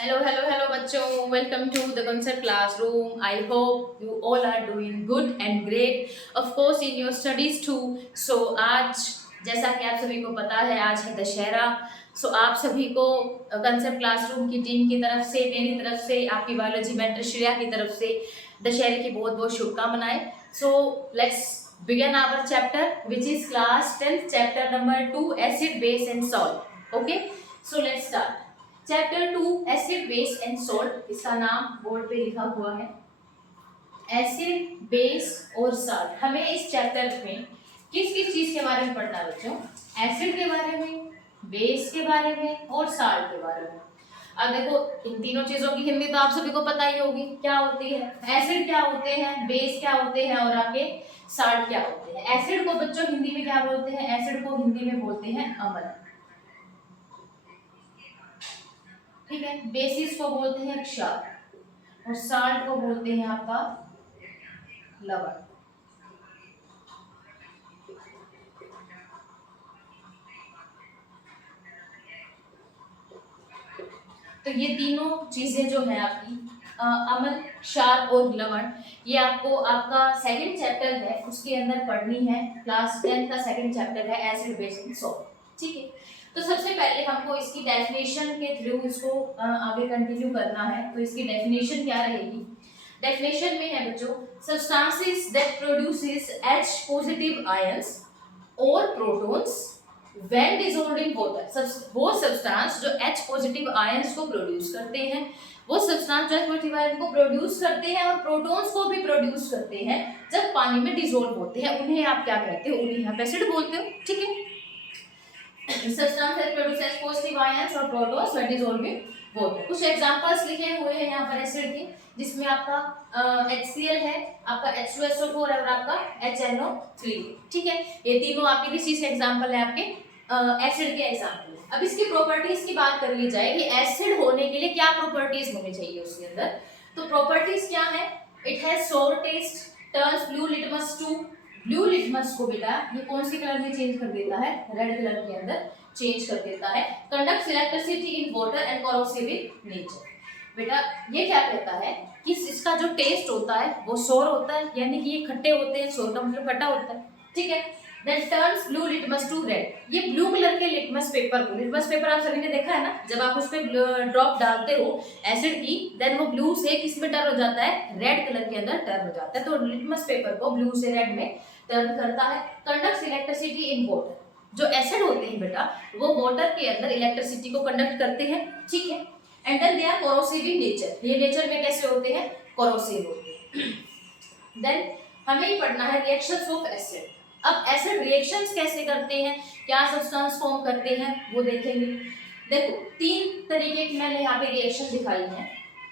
Hello, बच्चों. Welcome to the concept classroom. I hope you all are doing good and great. Of course, in your studies too. So आज जैसा कि आप सभी को पता है आज है दशहरा. So आप सभी को कंसेप्ट क्लासरूम की टीम की तरफ से, मेरी तरफ से, आपकी बायोलॉजी मेंटर श्रेया की तरफ से दशहरे की बहुत बहुत शुभकामनाएं. So let's begin our chapter, which is class 10th chapter number 2, acid, base and salt. Okay. So let's start. Chapter 2 acid base and salt. इसका नाम बोर्ड पे लिखा हुआ है एसिड बेस और सॉल्ट. हमें इस चैप्टर में किस किस चीज के बारे में पढ़ना है बच्चों? एसिड के बारे में, बेस के बारे में और सॉल्ट के बारे में. अब देखो, इन तीनों चीजों की हिंदी तो आप सभी को पता ही होगी. क्या होती है? एसिड क्या होते हैं, बेस क्या होते हैं और आपके सॉल्ट क्या होते हैं. एसिड को बच्चों हिंदी में क्या बोलते हैं? एसिड को हिंदी में बोलते हैं अम्ल. ठीक है. बेसिस को बोलते हैं क्षार और साल्ट को बोलते हैं आपका लवण. तो ये तीनों चीजें जो है आपकी अम्ल, क्षार और लवण, ये आपको आपका सेकंड चैप्टर है उसके अंदर पढ़नी है. क्लास 10 का सेकंड चैप्टर है एसिड बेस एंड सॉल्ट. ठीक है. तो सबसे पहले हमको इसकी डेफिनेशन के थ्रू इसको आगे कंटिन्यू करना है. तो इसकी डेफिनेशन क्या रहेगी? डेफिनेशन में है बच्चों, substances that produces H positive ions और protons when dissolved in water. वो सब्सटेंस जो H पॉजिटिव आयंस को प्रोड्यूस करते हैं, वो सब्सटेंस जो H पॉजिटिव आयन को प्रोड्यूस करते हैं और प्रोटॉन्स को भी प्रोड्यूस करते हैं जब पानी में डिसॉल्व होते हैं, उन्हें आप क्या कहते हो? उन्हें आप एसिड बोलते हो. ठीक है. Substance that produce H positive ions और protons when dissolved in water. कुछ एग्जांपल्स लिखे हुए हैं यहाँ पर एसिड के, जिसमें आपका HCl है, आपका H2SO4 है और आपका HNO3. ठीक है. ये तीनों आपके किस चीज के एग्जांपल है? आपके एसिड के एग्जांपल है. अब इसकी प्रॉपर्टीज की बात कर ली जाए कि एसिड होने के लिए क्या प्रॉपर्टीज होनी चाहिए उसके अंदर. तो प्रॉपर्टीज क्या है? It has sour taste, turns blue litmus to. Blue litmus को बेटा ये कौन सी कलर में चेंज कर देता है? रेड कलर के अंदर चेंज कर देता है. Conducts electricity in water and corrosive in nature. बेटा ये क्या कहता है कि इसका जो टेस्ट होता है वो सोर होता है, यानी कि ये खट्टे होते हैं. सोर का मतलब खट्टा होता है. ठीक है. Then turns blue litmus to red. ये ब्लू कलर के लिटमस पेपर को, लिटमस पेपर आप सभी ने देखा है ना, जब आप उस पे ड्रॉप डालते हो एसिड की, देन वो ब्लू से किस में टर्न हो जाता है? रेड कलर के अंदर टर्न हो जाता है. तो लिटमस पेपर को ब्लू से रेड में टर्न करता है. Conducts electricity in water. जो एसिड होते हैं बेटा वो वाटर के अंदर इलेक्ट्रिसिटी को कंडक्ट करते हैं. ठीक है. And then they are corrosive in nature. ये नेचर में कैसे होते हैं? कोरोसिव होते हैं. देन हमें ही पढ़ना है रिएक्शंस ऑफ एसिड. अब एसिड रिएक्शंस कैसे करते हैं, क्या सब्सटेंस फॉर्म करते हैं, वो देखेंगे. देखो, तीन तरीके की मैंने यहाँ पे रिएक्शन दिखाई है.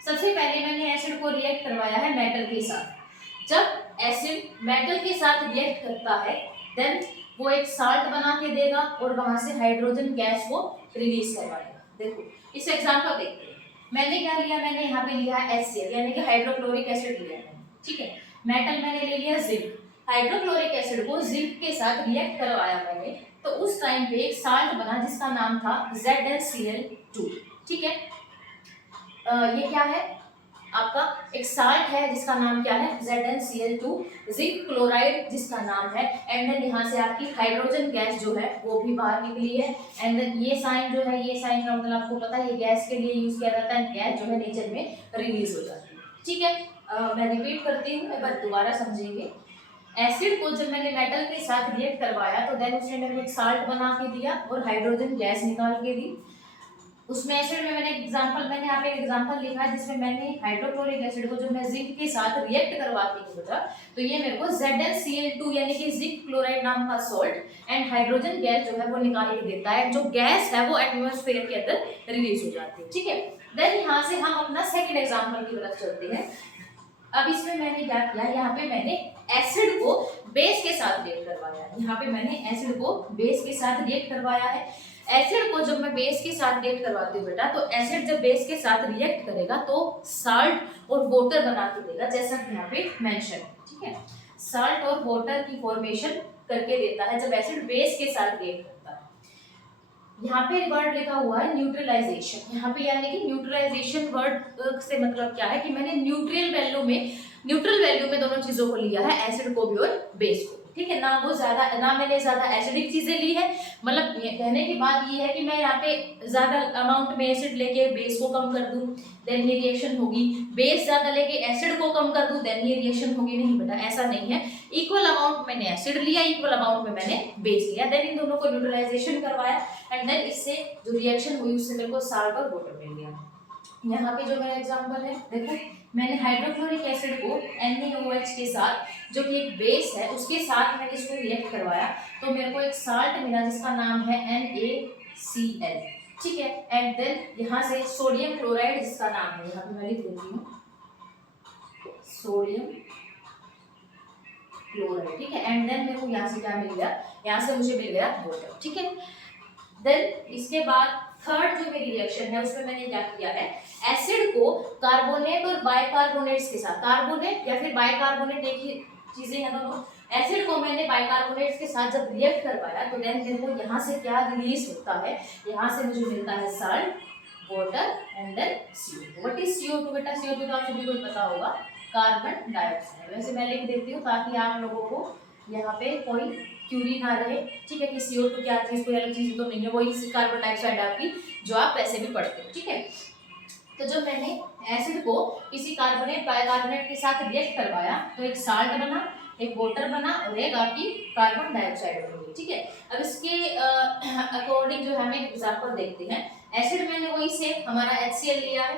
सबसे पहले मैंने एसिड को रिएक्ट करवाया है मेटल के साथ. जब एसिड मेटल के साथ रिएक्ट करता है देन वो एक साल्ट बना के देगा और वहां से हाइड्रोजन गैस को रिलीज करवाएगा. देखो इस एग्जांपल देखते हैं. मैंने क्या लिया? मैंने यहाँ पे लिया HCl यानी कि हाइड्रोक्लोरिक एसिड लिया है. ठीक है. मेटल मैंने ले लिया जिंक. हाइड्रोक्लोरिक एसिड को जिंक के साथ रिएक्ट करवाया मैंने, तो उस टाइम पे एक साल्ट बना जिसका नाम था ZnCl2. ठीक है. ये क्या है? आपका एक साल्ट है जिसका नाम क्या है? ZnCl2. जिंक क्लोराइड जिसका नाम है. एंड देन यहाँ से आपकी हाइड्रोजन गैस जो है वो भी बाहर निकली है. एंड देन ये साइन जो है, ये साइन का मतलब आपको पता है ये गैस के लिए यूज किया जाता है. गैस जो है नेचर में रिलीज हो जाती है. ठीक है. मैं रिपीट करती हूँ, एक बार दोबारा समझेंगे. एसिड को जब मैंने मेटल के साथ रिएक्ट करवाया तो देन उसने मेरे को एक साल्ट बना के दिया और हाइड्रोजन गैस निकाल के दी. उसमें एसिड में मैंने यहाँ पे एक एग्जांपल लिखा है जिसमें मैंने हाइड्रोक्लोरिक एसिड को जब मैं जिंक के साथ रिएक्ट करवाती हूँ बेटा, तो ये मेरे को ZnCl2 यानी कि जिंक क्लोराइड नाम का सॉल्ट एंड हाइड्रोजन गैस जो है वो निकाल के देता है. जो गैस है वो एटमॉस्फेयर के अंदर रिलीज हो जाती है. ठीक है. देन यहाँ से हम अपना सेकेंड एग्जाम्पल की तरफ चलते हैं. अब इसमें मैंने क्या किया? यहाँ पे मैंने एसिड को बेस के साथ रिएक्ट करवाया है. यहाँ पे मैंने एसिड को बेस के साथ रिएक्ट करवाया है. एसिड को जब मैं बेस के साथ रिएक्ट करवाती हूँ बेटा, तो एसिड जब बेस के साथ रिएक्ट करेगा तो साल्ट और वाटर बना के देगा, जैसा कि यहाँ पे मेंशन है. ठीक है. साल्ट और वाटर की फॉर्मेशन करके देता है जब एसिड बेस के साथ रिएक्ट करता है. यहाँ पे वर्ड लिखा हुआ है न्यूट्रलाइजेशन। यहाँ पे यानी कि न्यूट्रलाइजेशन वर्ड से मतलब क्या है कि मैंने न्यूट्रल वैल्यू में दोनों चीजों को लिया है, एसिड को भी और बेस को, ठीक है ना। मैंने ज्यादा एसिडिक चीजें ली है, मतलब कहने की बात ये है कि मैं यहाँ पे ज्यादा अमाउंट में एसिड लेके बेस को कम कर दूं, देन ये रिएक्शन होगी। बेस ज्यादा लेके एसिड को कम कर दूं, देन ये रिएक्शन होगी। नहीं बेटा, ऐसा नहीं है। इक्वल अमाउंट मैंने एसिड लिया, इक्वल अमाउंट में मैंने बेस लिया, देन इन दोनों को न्यूट्रलाइजेशन करवाया एंड देन इससे जो रिएक्शन हुई उससे मेरे को साल्ट और वाटर मिल गया। यहाँ पे जो मेरा एग्जांपल है, देखो मैंने हाइड्रोक्लोरिक एसिड को NaOH के साथ, जो कि एक बेस है, उसके साथ मैंने इसको रिएक्ट करवाया तो मेरे को एक साल्ट मिला जिसका नाम है NaCl, ठीक है। एंड देन यहाँ से सोडियम क्लोराइड जिसका नाम है, यहाँ पे मैं लिख देती हूँ सोडियम क्लोराइड, ठीक है। एंड देन मेरे को यहाँ से क्या मिल गया, यहाँ से मुझे मिल गया वाटर, ठीक है। देन इसके बाद थर्ड जो मेरी रिएक्शन है उसमें मैंने क्या किया है, एसिड को कार्बोनेट और बाइकार्बोनेट्स के साथ, कार्बोनेट या फिर बाइकार्बोनेट एक ही चीजें हैं दोनों, एसिड को मैंने बाइकार्बोनेट्स के साथ जब रिएक्ट करवाया तो देन मेरे को यहाँ से क्या रिलीज होता है, यहाँ से मुझे मिलता है salt, water and then CO2। What is CO2 बेटा? CO2 तो आप सभी को पता होगा, कार्बन डाइऑक्साइड। वैसे मैं लिख देती हूँ ताकि आप लोगों को यहाँ पे कोई क्यूरी ना रहे, ठीक है, कि CO2 क्या चीज, कोई अलग चीज तो नहीं है, वही कार्बन डाइऑक्साइड आपकी जो आप वैसे भी पढ़ते हो, ठीक है। तो जब मैंने एसिड को किसी कार्बोनेट बाइकार्बोनेट के साथ रिएक्ट करवाया तो एक साल्ट बना, एक वाटर बना और एक आपकी कार्बन डाइऑक्साइड बनी, ठीक है। अब इसके अकॉर्डिंग जो हमें एग्जांपल देखते हैं। एसिड मैंने वही से हमारा HCl लिया है।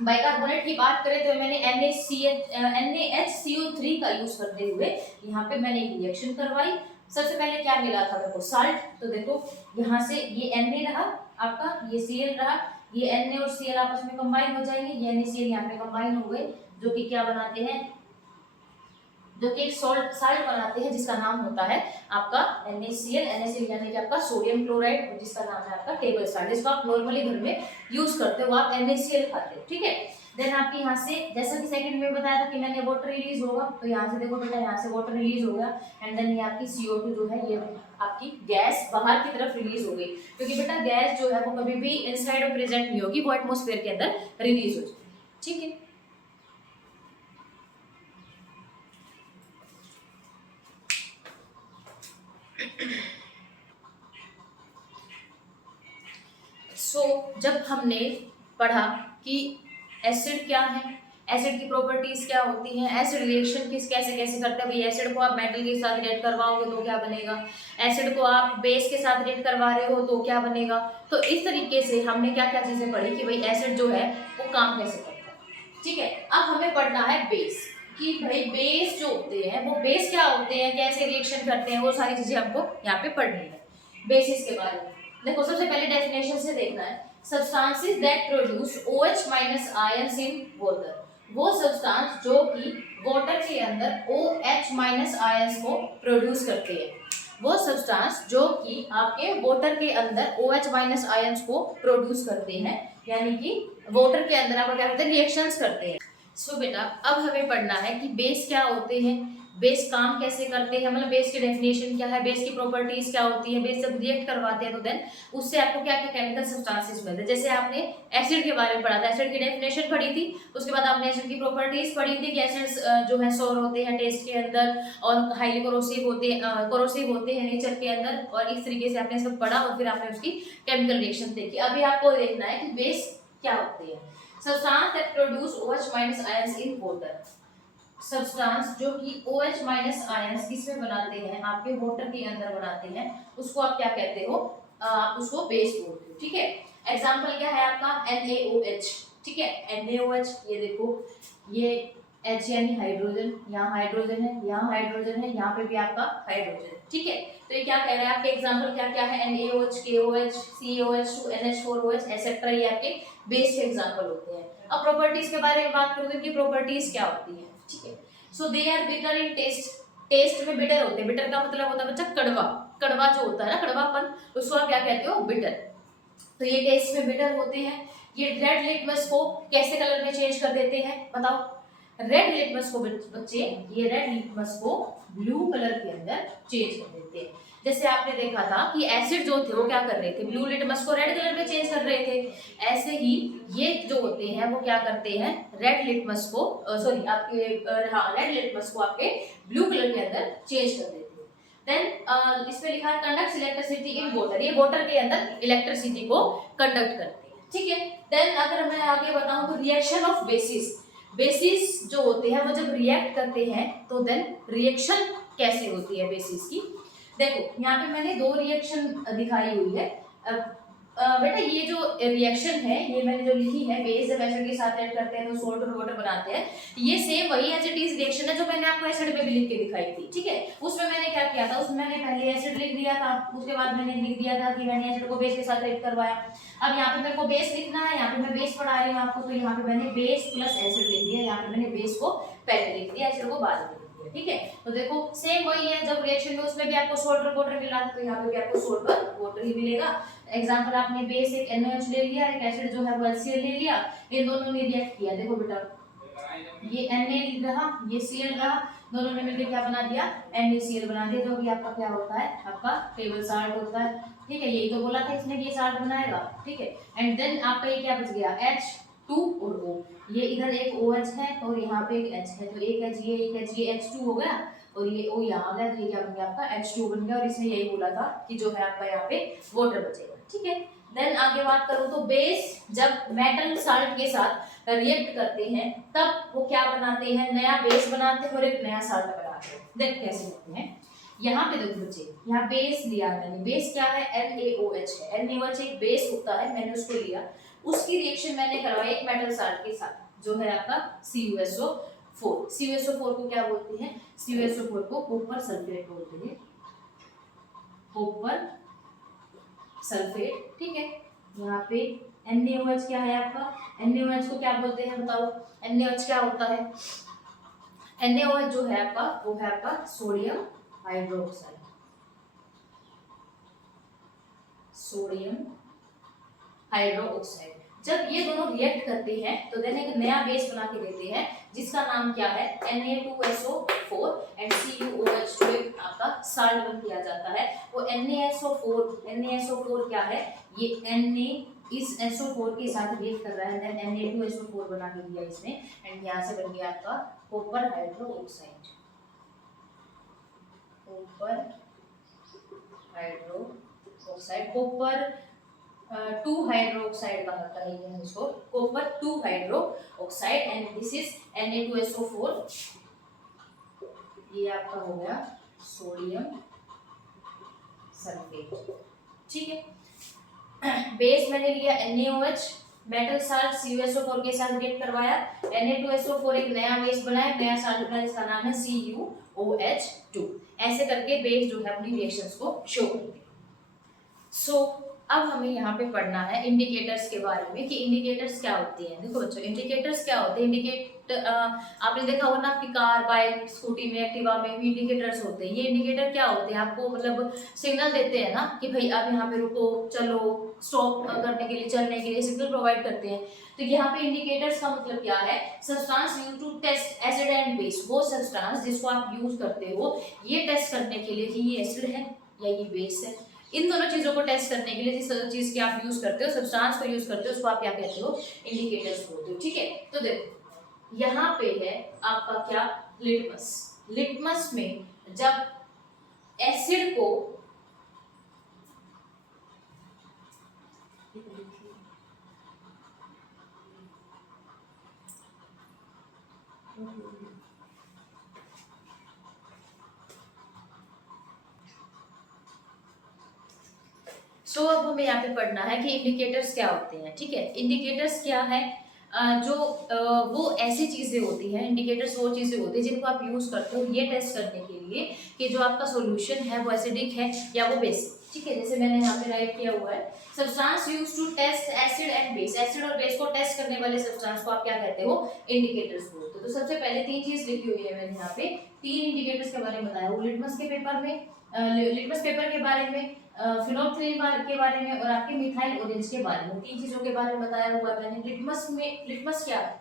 बाइकार्बोनेट की बात करें तो मैंने NaHCO3 का यूज करते हुए यहाँ पे मैंने एक रिएक्शन करवाई। सबसे पहले क्या मिला था मेरे को, साल्ट। तो देखो यहाँ से ये Na रहा आपका, ये Cl रहा, ये Na और Cl आपस में कंबाइन हो जाएंगे, ये NaCl यहाँ पे कंबाइन हो गए, जो कि क्या बनाते हैं, जो कि एक साल्ट बनाते हैं जिसका नाम होता है आपका NaCl यानी कि आपका सोडियम क्लोराइड, जिसका नाम है आपका टेबल साल्ट, जिसको आप नॉर्मली घर में यूज करते हो, आप NaCl खाते हो, ठीक है। देन आपके यहाँ से जैसा कि सेकंड में बताया था कि मैंने वाटर रिलीज होगा, तो यहाँ से देखो बेटा, यहाँ से वाटर रिलीज हो गया एंड देन ये आपकी CO2 जो है, ये आपकी गैस बाहर की तरफ रिलीज हो गई, क्योंकि बेटा गैस जो है वो कभी भी इनसाइड प्रेजेंट नहीं होगी, वो एटमोस्फेयर के अंदर रिलीज हो जाएगी, ठीक है। जब हमने पढ़ा कि एसिड क्या है, एसिड की प्रॉपर्टीज क्या होती हैं, एसिड रिएक्शन कैसे कैसे करते हैं, भाई एसिड को आप मेटल के साथ रिएक्ट करवाओगे तो क्या बनेगा, एसिड को आप बेस के साथ रिएक्ट करवा रहे हो तो क्या बनेगा। तो इस तरीके से हमने क्या क्या चीजें पढ़ी कि भाई एसिड जो है वो काम कैसे करता है, ठीक है। अब हमें पढ़ना है बेस, कि भाई बेस जो होते हैं वो बेस क्या होते हैं, कैसे रिएक्शन करते हैं, वो सारी चीजें हमको यहाँ पे पढ़नी है बेसिस के बारे में। देखो सबसे पहले डेफिनेशन से देखना है, substances that produce OH minus ions in water, वो सब्सटेंस जो कि वाटर के अंदर OH माइनस आयंस को प्रोड्यूस करते हैं, वो सब्सटेंस जो कि आपके वाटर के अंदर OH माइनस आयंस को प्रोड्यूस करते हैं, यानी कि वाटर के अंदर आप क्या करते हैं, रिएक्शंस करते हैं। सो बेटा अब हमें पढ़ना है कि बेस क्या होते हैं, बेस काम कैसे करते हैं, मतलब बेस की डेफिनेशन क्या है, बेस की प्रॉपर्टीज क्या होती है, बेस जब रिएक्ट करवाते हैं तो देन उससे आपको क्या क्या केमिकल सब्सटेंसेस मिलते हैं। जैसे आपने एसिड के बारे में पढ़ा था, एसिड की डेफिनेशन पढ़ी थी, उसके बाद आपने एसिड की प्रॉपर्टीज पढ़ी थी कि एसिड्स जो है सौर होते हैं टेस्ट के अंदर और हाईली कोरोसिव होते हैं नेचर के अंदर, और इस तरीके से आपने सब पढ़ा और फिर आपने उसकी केमिकल रिएक्शन देखी। अभी आपको देखना है कि बेस क्या होते हैं। Substance that produce OH minus ions in water, substance जो कि OH माइनस आयंस किसमें बनाते हैं, आपके वाटर के अंदर बनाते हैं, उसको आप क्या कहते हो, आप उसको बेस बोलते हो, ठीक है। एग्जांपल क्या है आपका NaOH, ठीक है। NaOH ये देखो, ये H यानी हाइड्रोजन, यहाँ हाइड्रोजन है, यहाँ हाइड्रोजन है, यहाँ पे भी आपका हाइड्रोजन, ठीक है। तो ये क्या कह रहा है, आपके एग्जांपल क्या क्या है, NaOH, KOH, COH2, NH4OH etcetera, ये आपके बेस के एग्जांपल होते हैं। अब प्रॉपर्टीज के बारे में बात करूँ, इनकी प्रॉपर्टीज क्या होती है, ठीक है। So they are bitter in taste, taste में बिटर होते हैं, बिटर का मतलब होता है बच्चा कड़वा, कड़वा जो होता है ना, कड़वापन, उसको आप क्या कहते हो, बिटर। तो ये टेस्ट में बिटर होते हैं। ये रेड लिटमस को कैसे कलर में चेंज कर देते हैं बताओ, रेड लिटमस को बच्चे, ये रेड लिटमस को ब्लू कलर के अंदर चेंज कर देते हैं। जैसे आपने देखा था कि एसिड जो थे वो क्या कर रहे थे, ब्लू लिटमस को रेड कलर में चेंज कर रहे थे, ऐसे ही ये जो होते हैं वो क्या करते हैं, रेड लिटमस को सॉरी आपके रेड लिटमस को आपके ब्लू कलर के अंदर चेंज कर देते हैं। देन इसमें लिखा है कंडक्ट्स इलेक्ट्रिसिटी इन वाटर, ये वाटर के अंदर इलेक्ट्रिसिटी को कंडक्ट करते हैं, ठीक है। देन अगर मैं आगे बताऊं तो रिएक्शन ऑफ बेसिस, बेसिस जो होते हैं वो जब रिएक्ट करते हैं तो देन रिएक्शन कैसे होती है बेसिस की। देखो यहाँ पे मैंने दो रिएक्शन दिखाई हुई है। बेटा ये जो रिएक्शन है ये मैंने जो लिखी है, बेस जब एसिड के साथ ऐड करते हैं तो सोल्ट और वाटर बनाते हैं, ये सेम वही एज इट इज रिएक्शन है जो मैंने आपको एसिड में भी लिख के दिखाई थी, ठीक है। उसमें मैंने क्या किया था, उसमें मैंने पहले एसिड लिख दिया था, उसके बाद मैंने लिख दिया था कि मैंने एसिड को बेस के साथ ऐड करवाया। अब यहाँ पे मेरे को बेस लिखना है, यहाँ पे मैं बेस पढ़ा रही हूँ आपको, तो यहाँ पे मैंने बेस प्लस एसिड लिख दिया, यहाँ पे मैंने बेस को पहले लिख दिया, एसिड को बाद में, ठीक है। तो देखो सेम वही है, जब रिएक्शन में उसमें भी आपको सोल्ट और वाटर मिला था तो यहाँ पे भी आपको सोल्ट और वाटर ही मिलेगा। एग्जांपल आपने बेस एक NaOH ले लिया, एक एसिड जो है वो HCl ले लिया, इन दोनों ने रिएक्ट किया, देखो बेटा ये Na रहा, ये Cl रहा, दोनों ने मिलकर क्या बना दिया, NaCl बना दिया, जो कि आपका क्या होता है, आपका टेबल साल्ट होता है, ठीक है। यही तो बोला था इसने कि ये साल्ट बनाएगा, ठीक है। एंड देन आपका ये क्या बच गया, H2 और O, ये इधर एक OH है और यहाँ पे एक H है, तो एक H ये एक H, ये H2 हो गया और ये O यहाँ आ गया, तो ये क्या बन गया आपका H2 बन गया, और इसने यही बोला था कि जो है आपका यहाँ पे वाटर बचेगा, ठीक है। देन आगे बात करूँ तो बेस जब मेटल साल्ट के साथ रिएक्ट करते हैं तब वो क्या बनाते हैं, नया बेस बनाते हैं और एक नया साल्ट बनाते हैं। देख कैसे करते हैं, यहाँ पे देखो बच्चे, यहाँ बेस लिया मैंने, बेस क्या है, NaOH है, NaOH एक बेस होता है, मैंने उसको लिया, उसकी रिएक्शन मैंने करवाई एक मेटल साल्ट के साथ जो है आपका CuSO4। CuSO4 को क्या बोलते हैं, CuSO4 को कॉपर सल्फेट बोलते हैं, कॉपर सल्फेट, ठीक है। यहाँ पे NaOH क्या है आपका, NaOH को क्या बोलते हैं बताओ, NaOH क्या होता है, NaOH जो है आपका वो है आपका सोडियम हाइड्रोक्साइड, सोडियम हाइड्रोक्साइड। जब ये दोनों रिएक्ट करते हैं तो देन एक नया बेस बना के देते हैं जिसका नाम क्या है, Na2SO4 एंड CuOH जो एक आपका साल्ट बन किया जाता है। वो NaSO4 क्या है, ये Na इस SO4 के साथ रिएक्ट कर रहा है, देन Na2SO4 बना के दिया इसने, एंड यहाँ से बन गया आपका copper hydroxide, copper hydroxide, copper 2 hydroxide का होता है ये इसको, copper 2 hydroxide, and this is Na2SO4, ये आपका हो गया सोडियम सल्फेट, ठीक है। बेस मैंने लिया NaOH, मेटल साल्ट CuSO4 के साथ रिएक्ट करवाया, Na2SO4 एक नया बेस बनाया, नया साल्ट बनाया जिसका नाम है CuOH2। ऐसे करके बेस जो है अपनी रिएक्शंस को शो करते हैं। सो अब हमें यहाँ पे पढ़ना है इंडिकेटर्स के बारे में कि इंडिकेटर्स क्या होते हैं। देखो बच्चों इंडिकेटर्स क्या होते हैं, आपने देखा होगा ना आपकी कार, बाइक, स्कूटी में, एक्टिवा में भी इंडिकेटर्स होते हैं। ये इंडिकेटर क्या होते हैं, आपको मतलब सिग्नल देते हैं ना कि भाई आप यहाँ पे रुको, चलो, स्टॉप करने के लिए, चलने के लिए सिग्नल प्रोवाइड करते हैं। तो यहाँ पे इंडिकेटर्स का मतलब क्या है, substance used to test acid and base, वो सब्सटेंस जिसको आप यूज करते हो ये टेस्ट करने के लिए कि ये एसिड है या ये बेस है। इन दोनों चीजों को टेस्ट करने के लिए जिस चीज की आप यूज करते हो, सब्सटेंस को यूज करते हो, उसको आप क्या कहते हो, इंडिकेटर्स बोलते हो, ठीक है। तो देखो यहाँ पे है आपका क्या, लिटमस। लिटमस में जब एसिड को सो अब हमें यहाँ पे पढ़ना है कि इंडिकेटर्स क्या होते हैं, ठीक है। इंडिकेटर्स क्या है, जो वो ऐसी चीजें होती हैं, इंडिकेटर्स वो चीजें होती हैं जिनको आप यूज करते हो ये टेस्ट करने के लिए कि जो आपका सॉल्यूशन है वो एसिडिक है या वो बेसिक, ठीक है। जैसे मैंने यहाँ पे राइट किया हुआ है, substance used to test acid and base, acid और बेस को टेस्ट करने वाले सब्सटेंस को आप क्या कहते हो, इंडिकेटर्स बोलते हो। तो सबसे पहले 3 चीज लिखी हुई है मैंने यहाँ पे, 3 इंडिकेटर्स के बारे में बताया, वो लिटमस के पेपर में, लिटमस पेपर के बारे में, फिनोल्फथालीन के बारे में और आपके मिथाइल ऑरेंज के बारे में, 3 चीजों के बारे में बताया हुआ है मैंने। लिटमस में, लिटमस क्या है,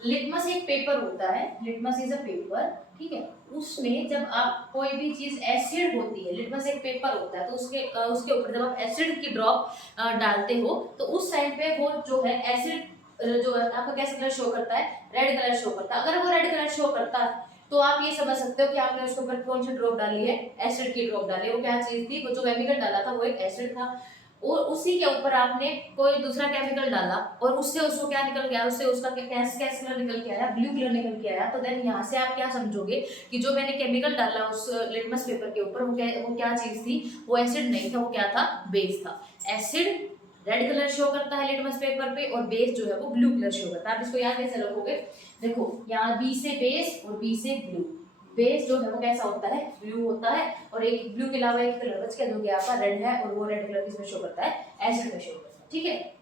लिटमस एक पेपर होता है, लिटमस इज अ पेपर, ठीक है। उसमें जब आप कोई भी चीज एसिड होती है, लिटमस एक पेपर होता है, तो उसके ऊपर जब आप एसिड की ड्रॉप डालते हो तो उस टाइम पे वो जो है एसिड जो है आपका कैसा कलर शो करता है, रेड कलर शो करता है। अगर वो रेड कलर शो करता है तो आप ये समझ सकते हो कि आपने उसके ऊपर कौन सी ड्रॉप डाली है, एसिड की ड्रॉप डाली है। वो क्या चीज थी, वो जो केमिकल डाला था वो एक एसिड था, और उसी के ऊपर आपने कोई दूसरा केमिकल डाला और उससे उसको क्या निकल गया, उससे उसका कैसा कलर निकल के आया, ब्लू कलर निकल के आया। तो देन यहाँ से आप क्या समझोगे कि जो मैंने केमिकल डाला उस लिटमस पेपर के ऊपर वो क्या चीज थी, वो एसिड नहीं था, वो क्या था, बेस था। एसिड रेड कलर शो करता है लिटमस पेपर पे और बेस जो है वो ब्लू कलर शो करता है। आप इसको याद कैसे रखोगे, देखो यहाँ बी से बेस और बी से ब्लू। बेस जो है वो कैसा होता है, ब्लू होता है, और एक ब्लू के अलावा एक कलर बच गया जो कि आपका रेड है, और वो रेड कलर किसमें शो करता है, एसिड में शो करता है, ठीक है।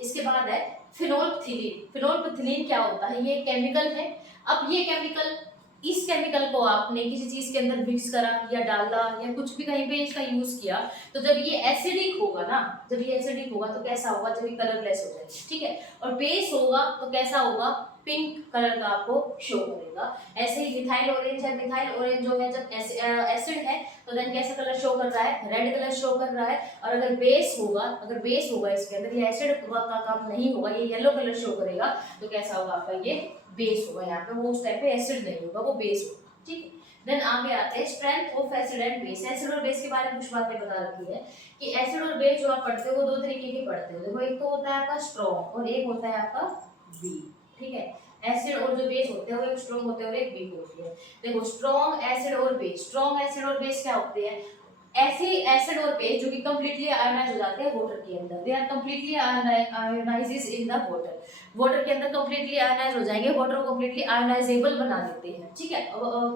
इसके बाद है फिनोल्फथिलीन। फिनोल्फथिलीन क्या होता है, ये केमिकल है। अब ये केमिकल, इस केमिकल को आपने किसी चीज के अंदर मिक्स करा या डाला या कुछ भी कहीं पे इसका यूज किया, तो जब ये एसिडिक होगा ना, जब ये एसिडिक होगा तो कैसा होगा, जब ये कलरलेस हो जाएगा, ठीक है। और बेस होगा तो कैसा होगा, पिंक कलर का आपको शो करेगा। ऐसे ही मिथाइल ऑरेंज है, मिथाइल ऑरेंज जो है जब एसिड है तो देन कैसा कलर शो कर रहा है, रेड कलर शो कर रहा है। और अगर बेस होगा, इसके अंदर ये एसिड का काम नहीं होगा, ये येलो कलर शो करेगा, तो कैसा होगा आपका, ये बेस होगा। यहाँ पे वो उस टाइप पे एसिड नहीं होगा, वो बेस होगा, ठीक है। देन आगे आते हैं strength of acid and base. Acid और बेस के बारे में कुछ बातें बता रखी है कि एसिड और बेस जो आप पढ़ते हो वो दो तरीके के पढ़ते हो। देखो एक तो होता है आपका स्ट्रॉन्ग और एक होता है आपका वीक, ठीक है। एसिड और जो बेस होते हैं वो एक स्ट्रॉन्ग होते हैं और एक वीक होती है। देखो स्ट्रॉन्ग एसिड और बेस, स्ट्रॉन्ग एसिड और बेस क्या होते हैं, ऐसे एसिड और बेस जो कि कंप्लीटली आयोनाइज हो जाते हैं वाटर के अंदर, they are completely ionises in the water. Water के अंदर कंप्लीटली आयोनाइज हो जाएंगे, वाटर को कंप्लीटली आयोनाइजेबल बना देते हैं, ठीक है।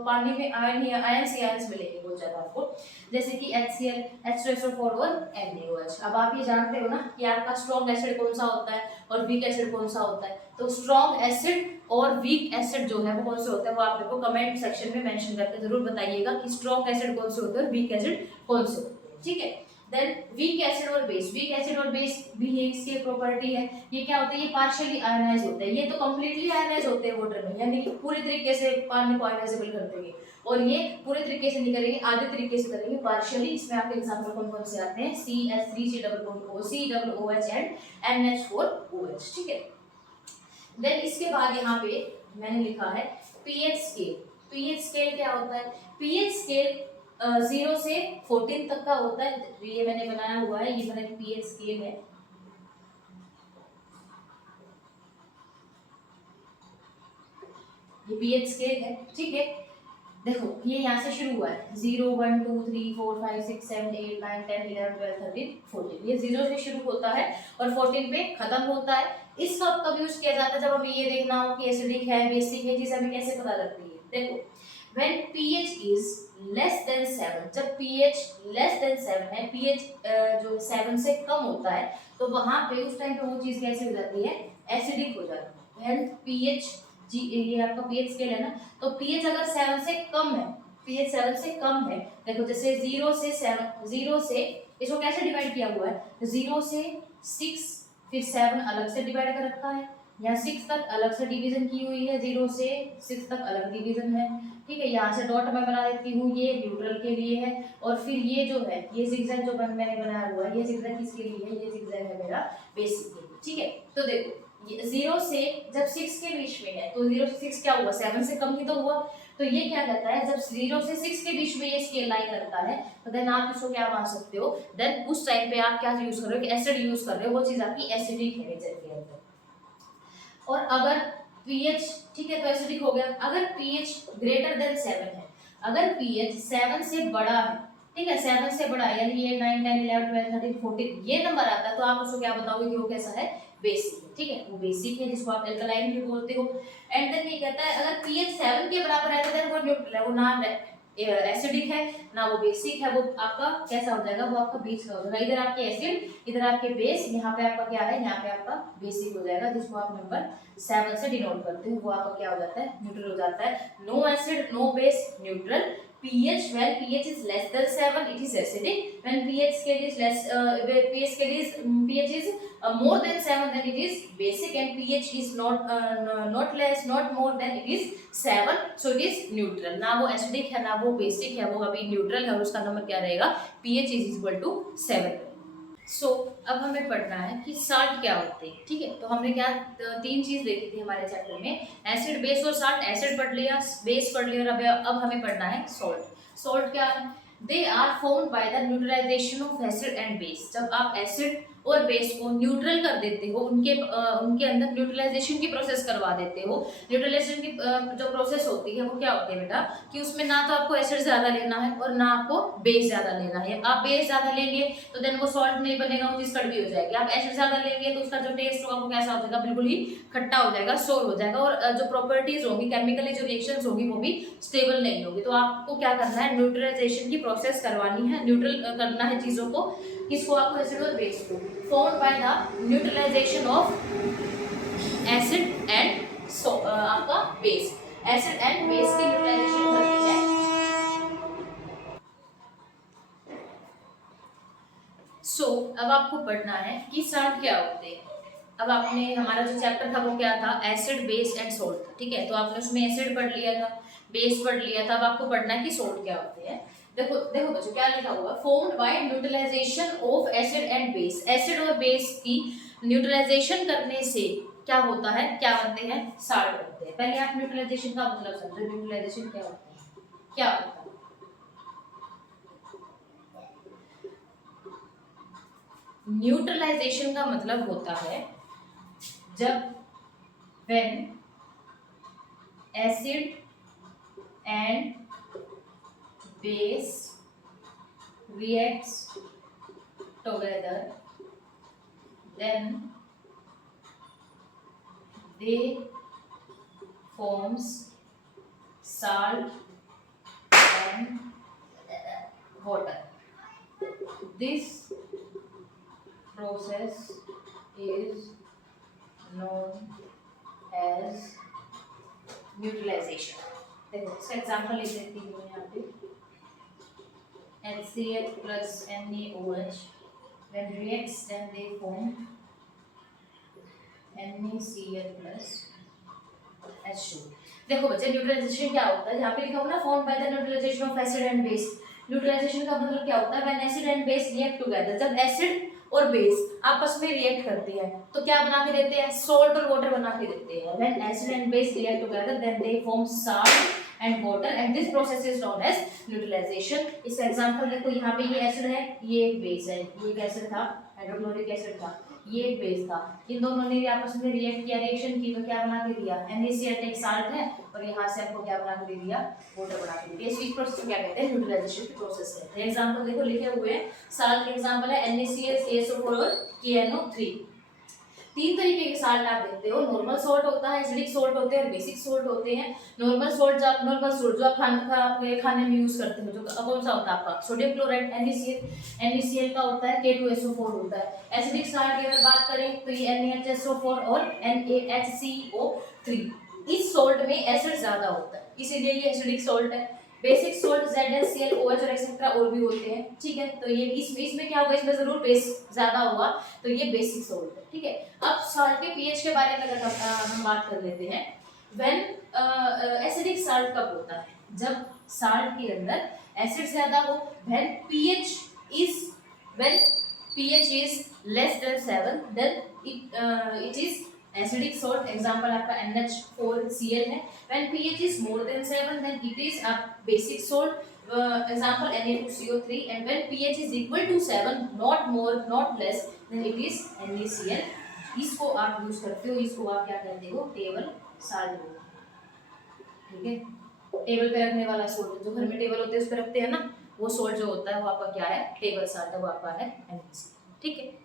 पानी में आयंस मिलेंगे बहुत ज्यादा आपको, जैसे कि HCl, H2SO4 और NaOH। अब आप ये जानते हो ना कि आपका स्ट्रॉन्ग एसिड कौन सा होता है और वीक एसिड कौन सा होता है। तो स्ट्रॉन्ग एसिड और वीक एसिड जो है वो कौन से होते हैं, वो आप मेरे को कमेंट सेक्शन में मेंशन करके जरूर बताइएगा कि स्ट्रॉन्ग एसिड कौन से होते हैं और वीक एसिड कौन से होते हैं, ठीक है। देन वीक एसिड और बेस, वीक एसिड और बेस भी ये इसकी प्रॉपर्टी है, ये क्या होते हैं, ये पार्शियली आयनाइज होते हैं। ये तो कंप्लीटली आयनाइज होते हैं वाटर में, यानी कि पूरी तरीके से पानी को आयनाइजेबल कर देंगे, और ये पूरे तरीके से नहीं करेंगे, आधे तरीके से करेंगे, पार्शियली। इसमें आपके एग्जांपल कौन कौन से आते हैं, CH3COOC एंड NH4OH, ठीक है। देन इसके बाद यहाँ पे मैंने लिखा है पीएच स्केल। पीएच स्केल क्या होता है, पीएच स्केल 0 से 14 तक का होता है। ये मैंने बनाया हुआ है, ये मेरा पीएच स्केल है। ये पीएच स्केल है, ठीक है। देखो ये यहाँ से शुरू हुआ है 0 1 2 3 4 5 6 7 8 9 10 11 12 13 14, ये 0 से शुरू होता है और 14 पे खत्म होता है। इसका कब यूज किया जाता है, जब हमें ये देखना हो कि एसिडिक है बेसिक है, जिसे हमें कैसे पता लगती है। देखो when pH is less than 7, जब pH less than 7 है, pH जो 7 से कम होता है, तो वहां पे उस टाइम पे वो चीज कैसे हो जाती है, एसिडिक हो जाती है। pH जी, ये आपका pH स्केल है ना, तो pH अगर 7 से कम है, pH 7 से कम है, देखो जैसे 0 से 7, 0 से इसको कैसे डिवाइड किया हुआ है, 0 से 6 फिर 7 अलग से डिवाइड कर रखा है, यहाँ 6 तक अलग से डिवीजन की हुई है, 0 से 6 तक अलग डिवीजन है, ठीक है। यहाँ से डॉट मैं बना देती हूँ, ये न्यूट्रल के लिए है, और फिर ये जो है ये जिगजैग जो मैंने बनाया हुआ है, ये जिगजैग किसके लिए है, ये जिगजैग है मेरा बेसिक के लिए, ठीक है। तो देखो 0 से जब 6 के बीच में है, तो 0 से 6 क्या हुआ, 7 से कम ही तो हुआ। तो ये क्या कहता है, जब 0 से 6 के बीच में ये स्केल लाइन करता है, तो देन आप इसको क्या मान सकते हो, देन उस टाइम पे आप क्या यूज कर रहे हो, एसिड यूज कर रहे हो, वो चीज आपकी एसिडिक है नेचर के अंदर। और अगर pH, ठीक है, तो एसिडिक हो गया। अगर pH ग्रेटर देन 7 है, अगर pH 7 से बड़ा है, ठीक है, 7 से बड़ा है, यानी ये 9 10 11 12 13 14 ये नंबर आता है, तो आप उसको क्या बताओगे कि वो कैसा है, बेसिक है, ठीक है, वो बेसिक है, जिसको आप एल्कलाइन भी बोलते हो। एंड देन ये कहता है अगर pH 7 के बराबर है तो देन वो न्यूट्रल है, वो ना एसिडिक है ना वो बेसिक है, वो आपका कैसा हो जाएगा, वो आपका बीच का हो जाएगा। इधर आपके एसिड, इधर आपके बेस, यहाँ पे आपका क्या है, यहाँ पे आपका बेसिक हो जाएगा, जिसको आप नंबर 7 से डिनोट करते हो, वो आपका क्या हो जाता है, न्यूट्रल हो जाता है। No acid no base neutral, pH, when pH is less than 7 it is acidic, when pH scale is less pH is more than 7 then it is basic, and pH is not less not more than it is 7 so it is neutral. ना वो acidic है ना वो basic है, वो अभी neutral है और उसका नंबर क्या रहेगा, pH is equal to 7. अब हमें पढ़ना है कि साल्ट क्या होते हैं. ठीक है, तो हमने क्या 3 चीज देखी थी हमारे चैप्टर में, एसिड, बेस और साल्ट. एसिड पढ़ लिया, बेस पढ़ लिया, और अब हमें पढ़ना है सॉल्ट. सॉल्ट क्या है? They are formed by the neutralisation of acid and base. जब आप एसिड और बेस को न्यूट्रल कर देते हो, उनके अंदर न्यूट्रलाइजेशन की प्रोसेस करवा देते हो. न्यूट्रलाइजेशन की जो प्रोसेस होती है वो क्या होती है बेटा, कि उसमें ना तो आपको एसिड ज्यादा लेना है और ना आपको बेस ज्यादा लेना है. आप बेस ज्यादा लेंगे तो देन वो सॉल्ट नहीं बनेगा, वो चीज कड़वी हो जाएगी. आप एसिड ज्यादा लेंगे तो उसका जो टेस्ट होगा वो कैसा हो जाएगा, बिल्कुल ही खट्टा हो जाएगा, सोर हो जाएगा, और जो प्रॉपर्टीज होंगी, केमिकली जो रिएक्शंस होंगी वो भी स्टेबल नहीं होगी. तो आपको क्या करना है, न्यूट्रलाइजेशन की प्रोसेस करवानी है, न्यूट्रल करना है चीजों को. किसको? आपको एसिड और बेस को. Formed by the neutralisation of acid and आपका बेस. एसिड एंड बेस की न्यूट्रलाइजेशन करनी है. अब आपको पढ़ना है कि साल्ट क्या होते हैं. अब आपने, हमारा जो चैप्टर था वो क्या था, एसिड, बेस एंड सोल्ट. ठीक है, तो आपने उसमें एसिड पढ़ लिया था, बेस पढ़ लिया था. अब आपको पढ़ना है कि सोल्ट क्या होते हैं. देखो देखो बच्चों, क्या लिखा हुआ, formed by neutralisation of acid and base. Acid और बेस की न्यूट्रलाइजेशन करने से क्या होता है, क्या बनते हैं, साल्ट बनते हैं. पहले आप न्यूट्रलाइजेशन का मतलब समझो. न्यूट्रलाइजेशन क्या होता है, क्या होता है. न्यूट्रलाइजेशन का मतलब होता है जब when acid and base reacts together, then they forms salt and water. This process is known as neutralisation. देखो इसका एग्जांपल ले लेती हूँ यहाँ पे. HCl plus NaOH when reacts then they form NaCl plus H2. देखो बच्चे, न्यूट्रलाइजेशन क्या होता है, यहाँ पे लिखा हुआ ना, formed by the neutralisation of acid and base. Neutralisation का मतलब क्या होता है, when acid and base react together. जब एसिड और बेस आपस में रिएक्ट करते हैं तो क्या बना के देते हैं, सॉल्ट और वाटर बना के देते हैं. When acid and base react together then they form salt and water, and this process is known as neutralisation. इसका एग्जांपल देखो, यहाँ पे ये एसिड है, ये एक बेस है. ये एक एसिड था, हाइड्रोक्लोरिक एसिड था, ये एक बेस था. इन दोनों ने आपस में रिएक्ट किया, रिएक्शन की, तो क्या बना के दिया, NaCl एक साल्ट है, और यहाँ से आपको क्या बना के दे दिया, वाटर बना के दिया. इस प्रोसेस को क्या कहते हैं, न्यूट्रलाइजेशन की प्रोसेस है. एग्जांपल देखो लिखे हुए हैं. साल्ट के एग्जांपल है NaCl, ASO4 और KNO3. 3 तरीके के साल्ट आप देखते हो. नॉर्मल सॉल्ट होता है, एसिडिक सॉल्ट होते हैं और बेसिक सॉल्ट होते हैं. नॉर्मल सॉल्ट जो आप खाने में यूज करते हो, जो कौन सा होता है आपका, सोडियम क्लोराइड NaCl का होता है, K2SO4 होता है. एसिडिक साल्ट की अगर बात करें तो ये NaHSO4 और NaHCO3. इस सॉल्ट में एसिड ज्यादा होता है, इसीलिए ये एसिडिक सॉल्ट है. बेसिक सॉल्ट ZnCl, OH और एक्सेट्रा और भी होते हैं. ठीक है, तो ये इसमें क्या होगा, इसमें जरूर बेस ज्यादा होगा, तो ये बेसिक सॉल्ट है. ठीक है, अब सॉल्ट के पीएच के बारे में अगर हम बात कर लेते हैं. व्हेन एसिडिक साल्ट कब होता है, जब साल्ट के अंदर एसिड ज्यादा हो. When pH is less than 7 then it is acidic salt. Example आपका NH4Cl है. When pH is more than 7 then it is a basic salt. Example Na2CO3. And when pH is equal to 7, not more not less, then it is NaCl. इसको आप use करते हो, इसको आप क्या कहते हो, टेबल साल्ट. ठीक है, टेबल पे रखने वाला सोल्ट, जो घर में टेबल होते हैं उस पे रखते हैं ना, वो सोल्ट जो होता है वो आपका क्या है, टेबल साल्ट है, वो आपका है NaCl. ठीक है,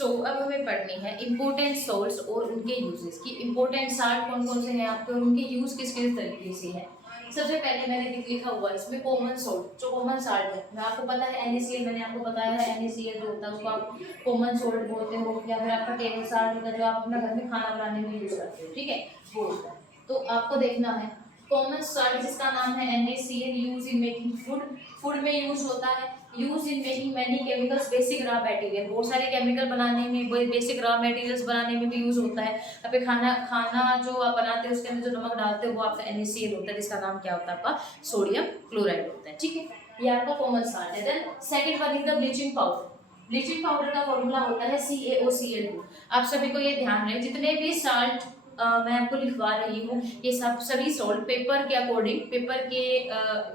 अब हमें पढ़नी है इम्पोर्टेंट सॉल्ट्स और उनके यूजेस की. इम्पोर्टेंट साल्ट कौन कौन से हैं आपके और उनके यूज किस किस तरीके से है. सबसे पहले मैंने लिखा हुआ है इसमें कॉमन सोल्ट, जो कॉमन साल्ट है, मैं आपको पता है NaCl, मैंने आपको बताया है NaCl जो होता है उसको आप कॉमन सोल्ट बोलते हो, या फिर आपका टेबल साल्ट होता है जो आप अपना घर में खाना बनाने में यूज करते हो, ठीक है, वो होता है। तो आपको देखना है कॉमन साल्ट जिसका नाम है NaCl, use in making food, food में यूज होता है, use in making many chemicals, basic raw material, बहुत सारे केमिकल बनाने में, बेसिक रॉ मटेरियल्स बनाने में भी यूज होता है। अब खाना खाना जो आप बनाते हो उसके अंदर जो नमक डालते हो वो आपका NaCl होता है, जिसका नाम क्या होता है आपका सोडियम क्लोराइड होता है, ठीक है, ये आपका कॉमन साल्ट है। Then second one is the bleaching powder, bleaching powder का फॉर्मूला होता है CaOCl2। आप सभी को ये ध्यान रहे, जितने भी साल्ट मैं आपको लिखवा रही हूँ, ये सब सभी सॉल्ट पेपर के अकॉर्डिंग, पेपर के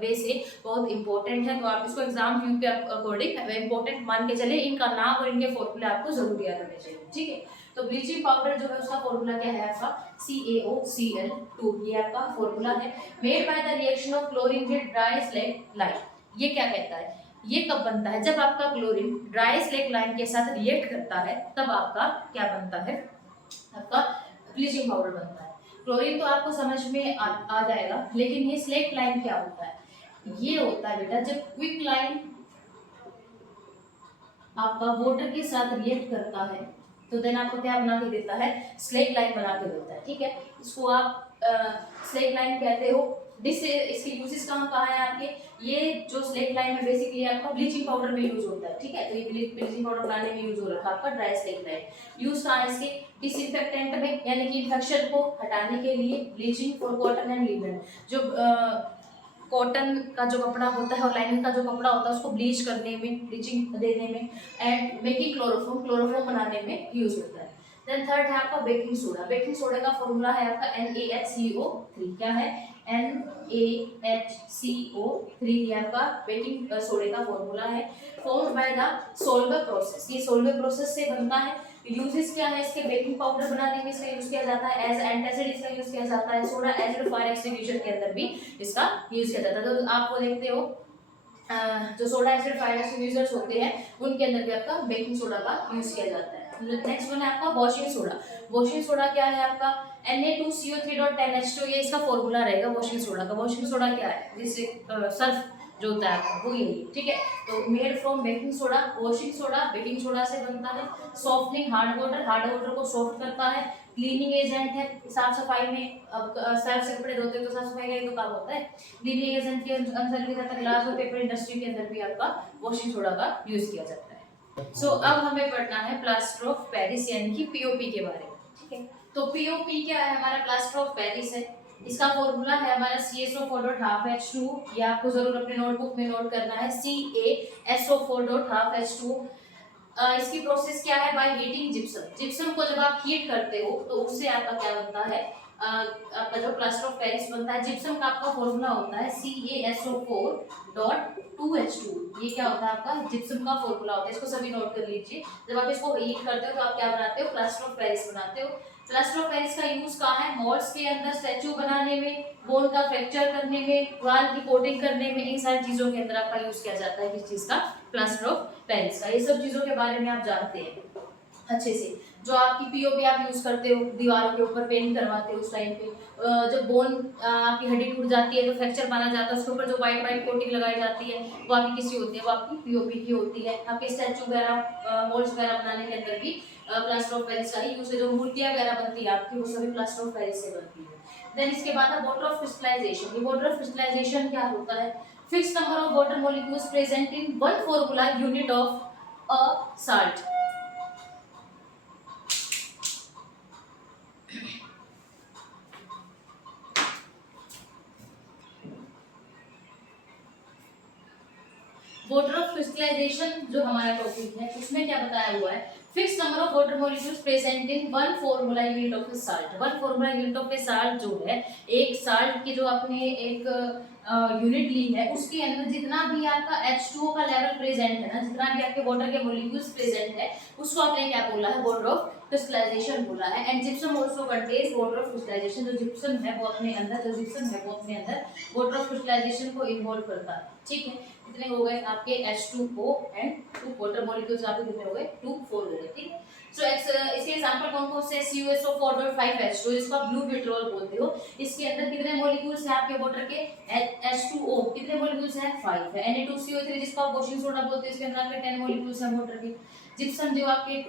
वे से बहुत इंपॉर्टेंट है, तो आप इसको एग्जाम व्यू के अकॉर्डिंग इंपॉर्टेंट मान के चले, इनका नाम और इनके फॉर्मूले आपको जरूर याद होने चाहिए, ठीक है। तो ब्लीचिंग पाउडर जो है उसका फॉर्मूला क्या है आपका CaOCl2, ये आपका फॉर्मूला है। Made by the reaction of chlorine with dry slate lime, ये क्या कहता है, ये कब बनता है, जब आपका क्लोरीन ड्राई स्लेट लाइम के साथ रिएक्ट करता है तब आपका क्या बनता है, आपका ब्लीचिंग पाउडर बनता है। क्लोरीन तो आपको समझ में आ जाएगा, लेकिन ये स्लेट लाइम क्या होता है, ये होता है बेटा जब क्विक लाइम आपका वाटर के साथ रिएक्ट करता है तो देन आपको क्या बना के देता है, स्लेट लाइन बना के देता है, ठीक है। इसको आप स्लेट लाइन कहते हो। इसके यूजेस कहाँ है आपके, ये जो स्लेट लाइन में बेसिकली आपका ब्लीचिंग पाउडर में यूज होता है, ठीक है, तो ये ब्लीचिंग पाउडर बनाने में यूज हो रहा है आपका ड्राई स्लेट लाइन। यूज कहाँ है इसके, डिसइंफेक्टेंट में, यानी कि इन्फेक्शन को हटाने के लिए, bleaching for cotton and linen, जो कॉटन का जो कपड़ा होता है और लाइनिंग का जो कपड़ा होता है उसको ब्लीच करने में, ब्लीचिंग देने में, एंड मेकिंग क्लोरोफॉर्म, क्लोरोफॉर्म बनाने में यूज होता है। देन थर्ड है आपका बेकिंग सोडा, बेकिंग सोडा का फॉर्मूला है आपका NaHCO3, क्या है NaHCO3, ये आपका बेकिंग सोडे का फॉर्मूला है। Formed by the solver process, ये सोल्वर प्रोसेस से बनता है। यूजेस क्या है इसके, बेकिंग पाउडर बनाने में इसका यूज किया जाता है, एज एंटासिड इसका यूज किया जाता है, सोडा एसिड फायर एक्सटिंग्विशर के अंदर भी इसका यूज किया जाता है। तो आप वो देखते हो जो सोडा एसिड फायर एक्सटिंग्विशर्स होते हैं उनके अंदर भी आपका बेकिंग सोडा का यूज किया जाता है। नेक्स्ट वन है आपका वॉशिंग सोडा, वॉशिंग सोडा क्या है आपका Na2CO3.10H2, ये इसका फॉर्मूला रहेगा वॉशिंग सोडा का। वॉशिंग सोडा क्या है, जिससे सर्फ जो होता है आपका वो यही है, ठीक है। तो made from baking soda, washing soda baking soda से बनता है। Softening hard water, hard water को सॉफ्ट करता है। क्लीनिंग एजेंट है, साफ सफाई में, अब सर्फ से कपड़े धोते हो तो साफ सफाई का ही तो काम होता है। क्लीनिंग एजेंट के अंदर लिखा जाता है, ग्लास और पेपर इंडस्ट्री के अंदर भी आपका वॉशिंग सोडा का यूज किया जाता है। सो अब हमें पढ़ना है प्लास्टर ऑफ पेरिस यानी कि पीओपी के बारे में, ठीक है। तो पीओपी क्या है, हमारा प्लास्टर ऑफ पेरिस है, इसका फॉर्मूला है हमारा CaSO4.12H2, ये आपको जरूर अपने नोटबुक में नोट करना है, CaSO4.12H2। इसकी प्रोसेस क्या है, बाय हीटिंग जिप्सम, जिप्सम को जब आप हीट करते हो तो उससे आपका क्या बनता है, आपका जो प्लास्टर ऑफ पेरिस बनता है। जिप्सम का आपका फॉर्मूला होता है CaSO4.2H2, ये क्या होता है आपका जिप्सम का फॉर्मूला होता है, इसको सभी नोट कर लीजिए। जब आप इसको हीट करते हो तो आप क्या बनाते हो, प्लास्टर ऑफ पेरिस बनाते हो। प्लास्टर ऑफ पेरिस का यूज कहाँ है, मॉल्स के अंदर स्टैचू बनाने में, बोन का फ्रैक्चर करने में, वॉल की कोटिंग करने में, इन सारी चीजों के अंदर आपका यूज किया जाता है किस चीज का, प्लास्टर ऑफ पेरिस का। ये सब चीजों के बारे में आप जानते हैं अच्छे से। जो आपकी पीओपी आप यूज करते हो दीवारों के ऊपर पेंट करवाते हो उस टाइम पे, जब बोन आपकी हड्डी टूट जाती है तो फ्रैक्चर माना जाता है, उसके ऊपर जो वाइट वाइट कोटिंग लगाई जाती है वो आपकी किसी होती है, वो आपकी पीओपी की होती है। आपके स्टैचू वगैरह मॉल्स वगैरह बनाने के अंदर भी प्लास्टर ऑफ पेरिस का ही यूज है। जो मूर्तियां वगैरह बनती है आपकी वो सभी प्लास्टर ऑफ पेरिस से बनती है। देन इसके बाद है वाटर ऑफ क्रिस्टलाइजेशन। ये वाटर ऑफ क्रिस्टलाइजेशन क्या होता है, fix number of water molecules present in one formula unit of a salt. Water of crystallisation जो हमारा टॉपिक है उसमें क्या बताया हुआ है, fix number of water molecules present in one formula unit of salt. One formula unit of salt जो है, एक साल्ट की जो आपने एक यूनिट ली है उसके अंदर जितना भी आपका H2O का लेवल प्रेजेंट है ना, जितना भी आपके वाटर के मॉलिक्यूल्स प्रेजेंट है उसको आपने क्या बोला है, वाटर ऑफ क्रिस्टलाइजेशन बोला है। And gypsum also contains water of crystallisation, जो जिप्सम है वो अपने अंदर, जो जिप्सम है वो अपने अंदर वाटर ऑफ क्रिस्टलाइजेशन को इन्वॉल्व करता है, ठीक है। कितने हो गए आपके H2O एंड 2 वाटर मॉलिक्यूल्स आपके कितने हो गए, 2 4 हो गए, ठीक है। सो इसके एग्जांपल कौन कौन से, CuSO4.5H2 जिसको आप ब्लू पेट्रोल बोलते हो, इसके अंदर कितने मॉलिक्यूल्स मॉलिक्यूल्स है आपके वाटर के H2O कितने मॉलिक्यूल्स है 5 है। Na2CO3 जिसको आप वॉशिंग सोडा बोलते हैं इसके अंदर आपके 10 मॉलिक्यूल्स हैं वाटर के। जिप्सम जो आपके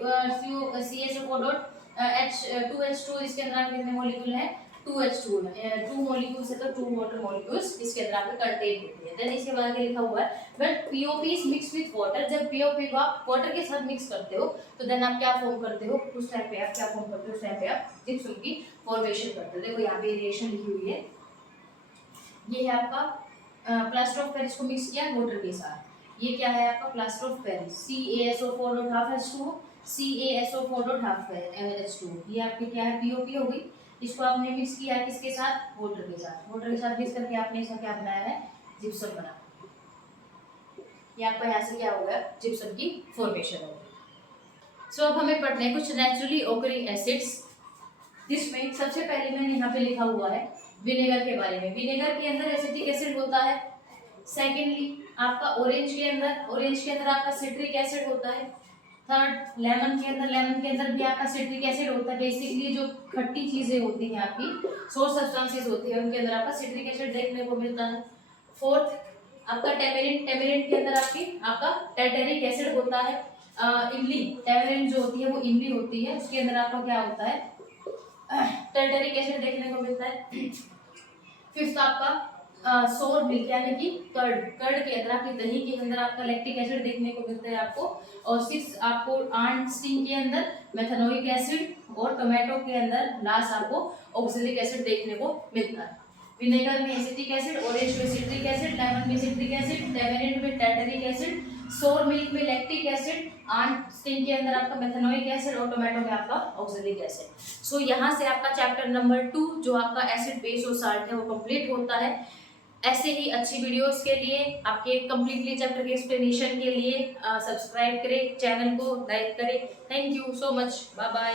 CHO डॉट H2H2 इसके अंदर आपके कितने मॉलिक्यूल है 2H2 2 मॉलिक्यूल्स है तो 2 वाटर मॉलिक्यूल्स इसके अंदर आपके कंटेन होती है। देन इसके बाद आगे लिखा हुआ है when POP is mix with water, जब POP को आप वाटर के साथ मिक्स करते हो तो देन आप क्या फॉर्म करते हो, उस टाइम पे आप क्या फॉर्म करते हो, उस टाइम पे आप जिप्सम की फॉर्मेशन करते हो। देखो यहाँ पे रिएक्शन लिखी हुई है, ये है आपका प्लास्टर ऑफ पेरिस को मिक्स किया वाटर के साथ। ये क्या है आपका plaster of Paris CaSO4.5H2O CaSO4.5H2, ये आपके क्या है POP हो गई। इसको आपने मिक्स किया किसके साथ वाटर के साथ, वाटर के साथ मिक्स करके आपने इसका क्या बनाया है जिप्सम बनाया। ये आपका यहाँ से क्या हो गया जिप्सम की फॉर्मेशन हो गई। सो अब हमें पढ़ने कुछ नेचुरली ऑकरिंग एसिड्स, जिसमें सबसे पहले मैंने यहाँ पे लिखा हुआ है विनेगर के बारे में। विनेगर के अंदर एसिटिक एसिड होता है। सेकेंडली आपका ऑरेंज के अंदर आपका सिट्रिक एसिड होता है। थर्ड लेमन के अंदर भी आपका सिट्रिक एसिड होता है। बेसिकली जो खट्टी चीजें होती हैं आपकी सोर सब्सटेंसेस होती है उनके अंदर आपका सिट्रिक एसिड देखने को मिलता है। फोर्थ आपका टेमेरिन के अंदर आपका टर्टेरिक एसिड होता है। इमली टेमेरिन जो होती है वो इमली होती है, उसके अंदर आपका क्या होता है टर्टेरिक एसिड देखने को मिलता है। फिफ्थ आपका सोर मिल्क यानी कि कर्ड के अंदर आपकी दही के अंदर आपका लैक्टिक एसिड देखने को मिलता है आपको। और सिक्स आपको आंट स्टिंग के अंदर मेथनोइक एसिड और टोमेटो के अंदर लास्ट आपको ऑक्सैलिक एसिड देखने को मिलता है। विनेगर में एसिटिक एसिड, ऑरेंज में सिट्रिक एसिड, लेमन में सिट्रिक एसिड, टेमेरिन में टर्टरिक एसिड, सोर मिल्क में लैक्टिक एसिड, आंट स्टिंग के अंदर आपका मेथनोइक एसिड और टोमेटो में आपका ऑक्सैलिक एसिड। सो यहाँ से आपका चैप्टर नंबर 2 जो आपका एसिड बेस और साल्ट है वो कंप्लीट होता है। ऐसे ही अच्छी वीडियोस के लिए आपके कंप्लीटली चैप्टर के एक्सप्लेनेशन के लिए सब्सक्राइब करें, चैनल को लाइक करें। Thank you so much, bye bye.